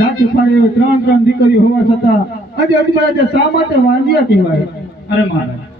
જાતિ ત્રણ ત્રણ દીકરી હોવા છતાં આજે અજમરા જે શા માટે વાંજિયા કહેવાય? અરે મહારાજ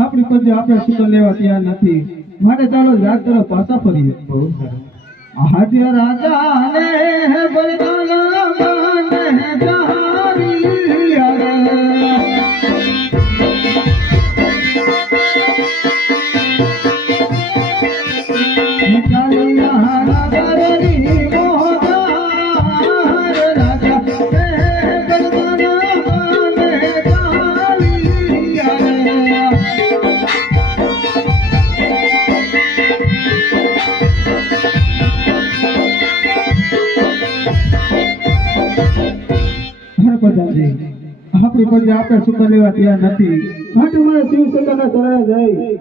આપણી પદ્ય આપણે સુતો લેવા તૈયાર નથી. માટે ચાલો રાત તરફ પાછા ફરીએ. બહુ સારું. હાજર રાજા ને હે બલદાના. પ્રધાનજી આપણી પદ્ય આપણે સુખ લેવા તૈયાર નથી. માટે મારે શિવ સત્તાના જઈ